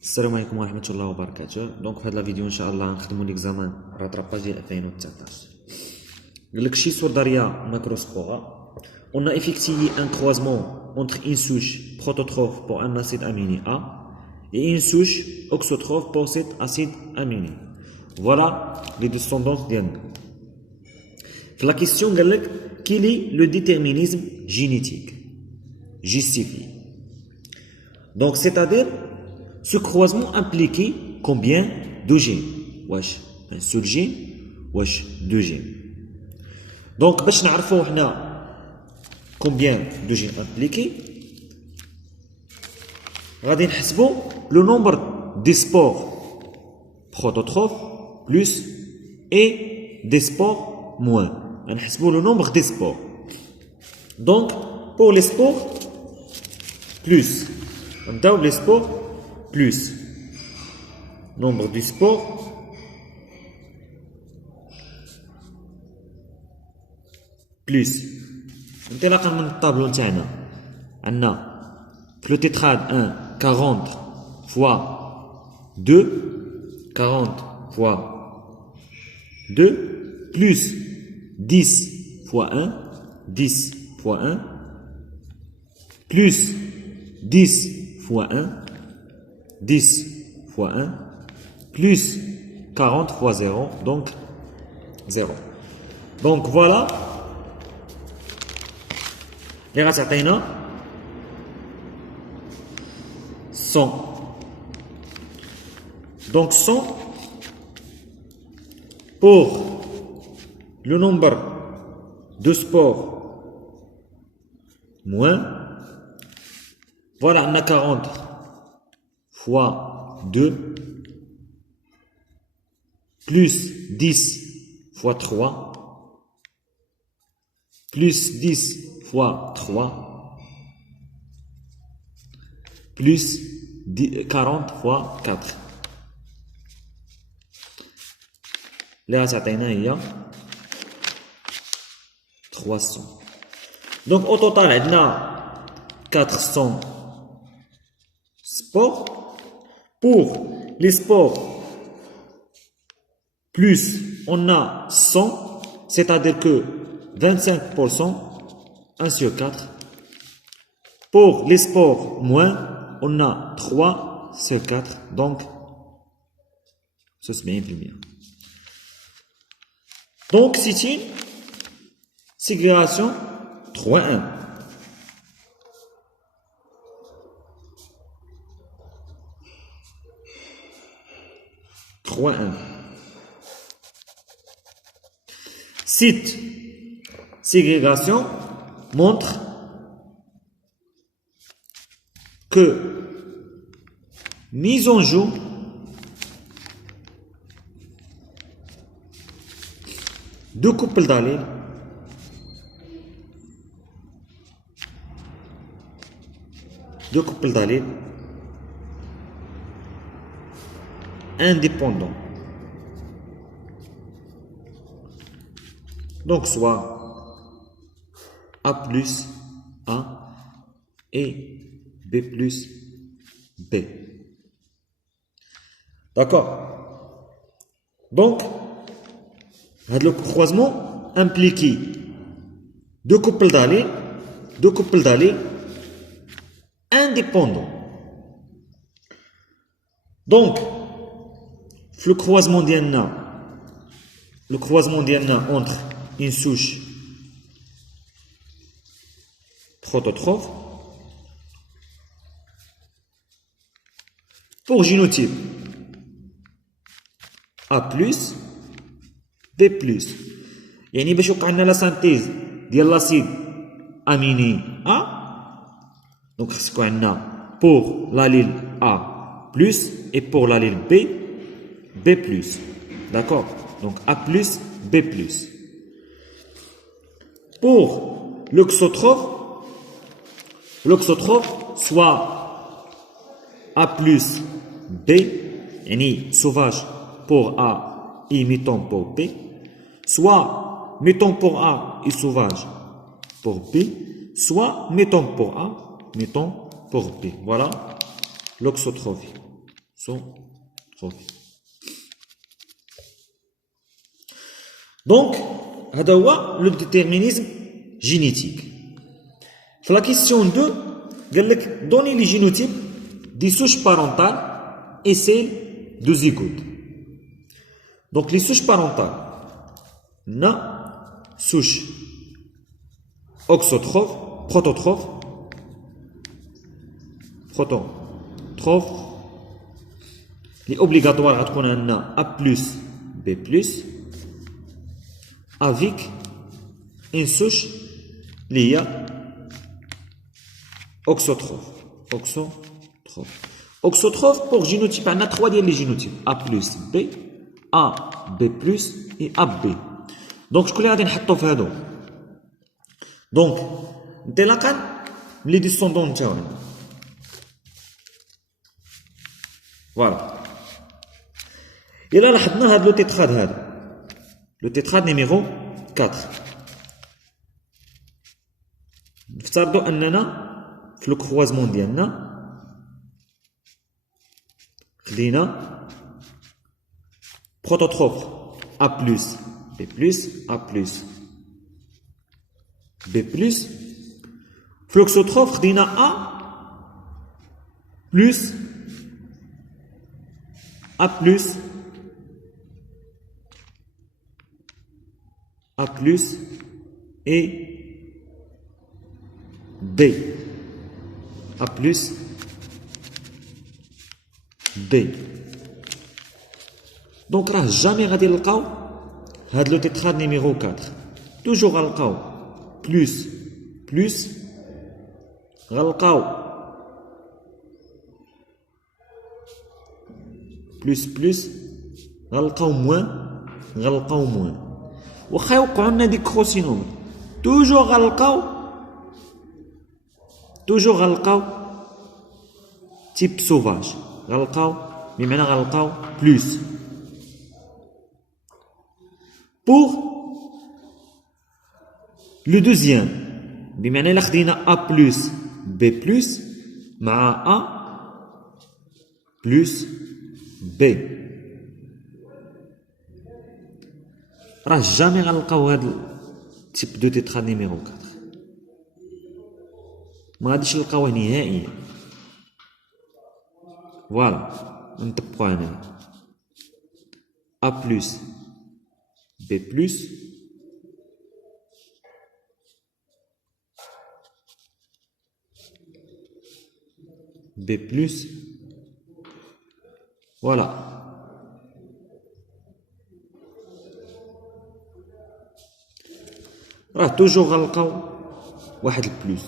السلام عليكم ورحمة الله وبركاته. دونك في هاد لا فيديو ان شاء الله نخدمو ليكزامان راتراباج ديال 2019. قالك شي سورداريا ماكروسبورا on a effectué un croisement entre une souche prototrophe pour un acide aminé A et une souche auxotrophe pour cet acide aminé. Voilà les descendances ديالنا. في la question قالك quel est le déterminisme génétique justifié. Donc c'est-à-dire ce croisement impliquait combien de gènes? واش un seul gène واش deux gènes. Donc باش نعرفوا حنا combien de gènes impliqués غادي نحسبوا le nombre des spores prototrophes plus et des spores moins. نحسبوا le nombre des spores. Donc pour les spores plus نبداو les spores plus nombre du spore plus انطلاقا من الطابلو نتاعنا عندنا في لو تيتراد 1 40 fois 2 40 fois 2 plus 10 fois 1 10 fois 1 plus 10 fois 1 10 fois 1 plus 40 fois 0, donc 0. Donc voilà les ratios 100. Donc 100 pour le nombre de spores moins, voilà on a 40 fois 2 plus 10 fois 3 plus 10 fois 3 plus 40 fois 4. Là, ça il y a 300. Donc au total, on a 400 spores. Pour les spores plus, on a 100, c'est-à-dire que 25%, 1 sur 4. Pour les spores moins, on a 3 sur 4, donc ça c'est bien plus bien. Donc c'est une ségrégation 3-1. Cette ségrégation montre que mise en jeu deux couples d'alléles indépendants. Donc soit A plus A et B plus B. D'accord. Donc, le croisement implique deux couples d'allées indépendants. Donc, le croisement d'Yanna entre une souche prototrophe pour génotype A plus B plus. يعني باش يوقع لنا لا سانتيز ديال لاسيد اميني A donc خصكو عندنا pour l'allèle A plus et pour l'allèle B B plus. D'accord. Donc A plus B plus. Pour l'auxotrophe soit A plus B, يعني sauvage pour A et mutant pour B, soit mutant pour A et sauvage pour B, soit mutant pour A, mutant pour B. Voilà l'auxotrophie. أوكسوتروفي. دونك هذا هو لو ديتيرمينيزم جينيتيك. في لا كيسيون 2 قال لك دوني لي جينوتيب دي سوش بارونتال اي سيل دو زيغوت. دونك لي سوش بارونتال نا سوش اوكسوتروف بروتوتروف لي اوبليغاتوار غتكون عندنا A plus B plus avec une souche اللي هي اوكسوتروف. اوكسوتروف بور جينوتيب عندنا 3 ديال لي جينوتيب A plus B A B plus et AB. دونك شكون اللي غادي نحطو في هادو؟ دونك انطلاقا من لي ديسوندون تاعنا فوالا. إلا لاحظنا هاد لو تيتراد هذا لو تيتراد نيميرو 4 نفترضوا اننا في لو كروازمون ديالنا خدينا بروتوتروف A plus B plus A plus B plus. فلوكسوتروف خدينا A plus A plus A plus et B. A plus B. دونك راه جامي غادي نلقاو هاد لو تيتراد نيميرو 4 توجور غنلقاو بلوس بلوس غنلقاو بلوس بلوس غنلقاو موان غنلقاو موان. واخا يوقعوا لنا دي كروسينوم توجور غنلقاو تيب سوفاج غنلقاو بمعنى غنلقاو بلوس. بور لو دوزيام بمعنى الا خدينا A plus B plus مع A plus B راه جامي غنلقاو هاد التيب دو تيتراد نيميرو 4 ما غاديش نلقاوه نهائيا. فوالا نطبقو هنايا A plus B plus B plus voilà. راه توجور غنلقاو واحد البلوس.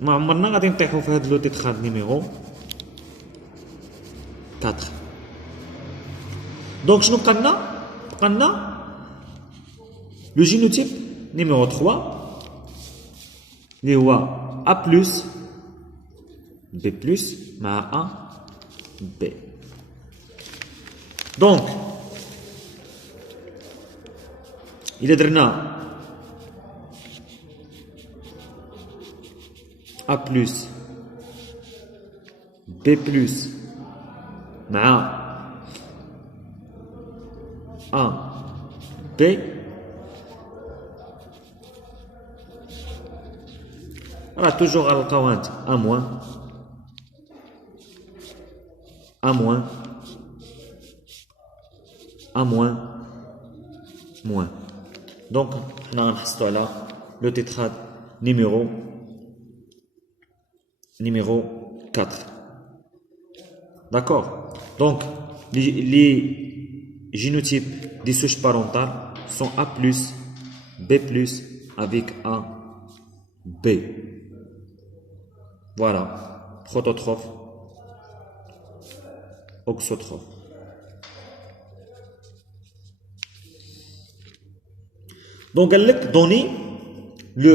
ما عمرنا غادي نطيحو في هاد لو تيتراد نيميرو 4. دونك شنو بقالنا لو جينوتيب نيميرو 3 اللي هو A plus B plus مع A B. دونك إلا درنا A plus B plus مع A B راه توجور غنلقاو هانت A موان A موان A موان موان. دونك حنا غنحصلو على لو تيتراد نيميرو 4. D'accord. Donc, les génotypes des souches parentales sont A+, B+, avec A, B. Voilà. Prototrophe, auxotrophe. Donc, elle a donné le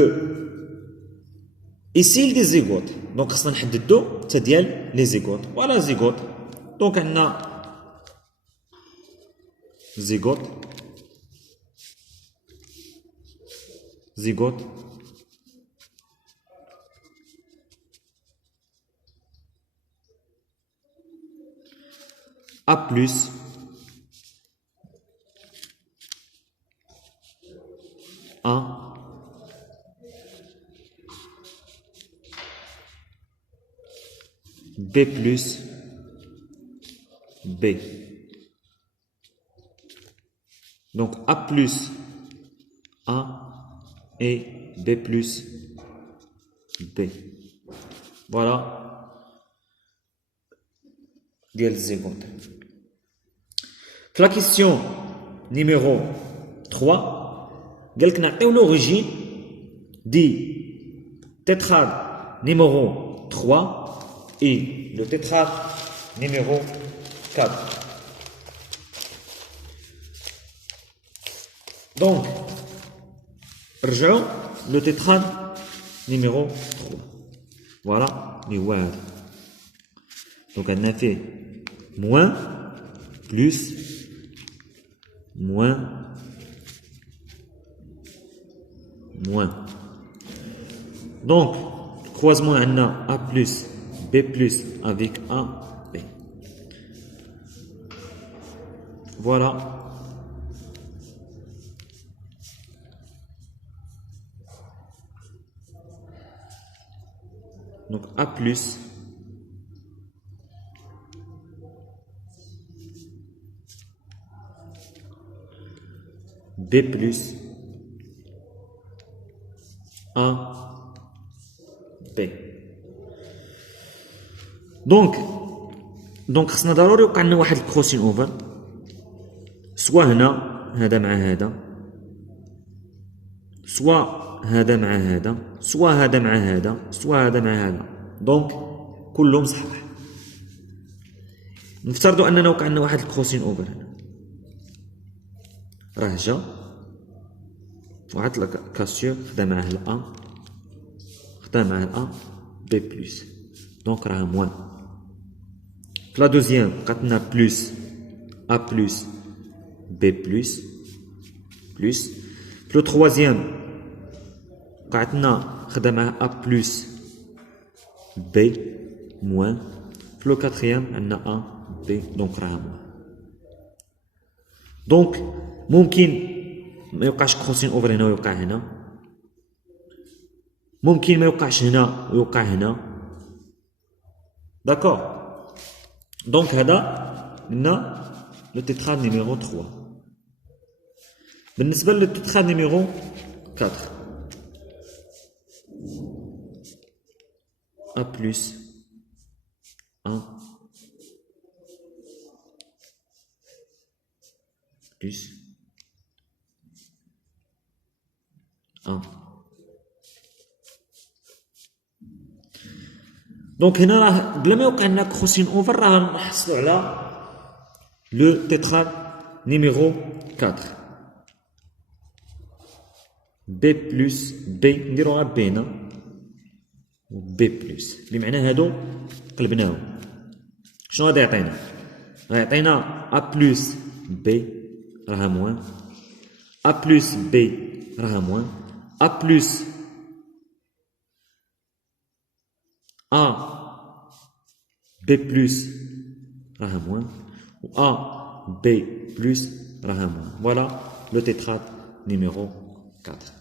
ici des zygotes. Donc, خصنا نحددو حتى ديال لي زيغوت. فوالا زيغوت. دونك عندنا زيغوت A plus A B plus B. Donc A plus A et B plus B. Voilà. La question numéro 3, l'origine du tétrade numéro 3 et le tétrade numéro 4. Donc, le tétrade numéro 3. Voilà, donc on a fait moins, plus, moins, moins. Donc, croisement on a A plus, B plus avec A, B. Voilà. Donc A plus B plus A B. donc خصنا ضروري يوقع لنا واحد الكروسين اوفر، سوا هنا هذا مع هذا، سوا هذا مع هذا، سوا هذا مع هذا، سوا هذا مع هذا. دونك كلهم صحاح. نفترضوا اننا وقع لنا واحد الكروسين اوفر هنا، راه جا وعطت لك كاسيور خدا معاه الأ، خدا معاه الأ بي بلس، دونك راه موان. في لا دوزيام بقات لنا بلس أ بلس بي بلس بلس. في لو تخوازيام بقات لنا خدا معاه أ بلس بي موان. في لو كاتريام عندنا أ بي، دونك راه موان. دونك ممكن ما يوقعش كروسين اوفر هنا ويوقع هنا، ممكن ما يوقعش هنا ويوقع هنا. داكور. دونك هذا قلنا لو تيتراد نيميرو 3. بالنسبه لو تيتراد نيميرو 4، A plus 1 plus 1. دونك هنا راه بلا ما يوقع لنا كروسين اوفر راه نحصلوا على لو تيتراد نيميرو 4. بي بلس بي، نديروها بي هنا و بي بلس، اللي معناه هادو قلبناهم. شنو غادي يعطينا؟ غيعطينا ا بلس بي راها موان، ا بلس بي راها موان، ا بلس A B plus راها موان، و A B plus راها موان. Voilà le tétrade numéro 4.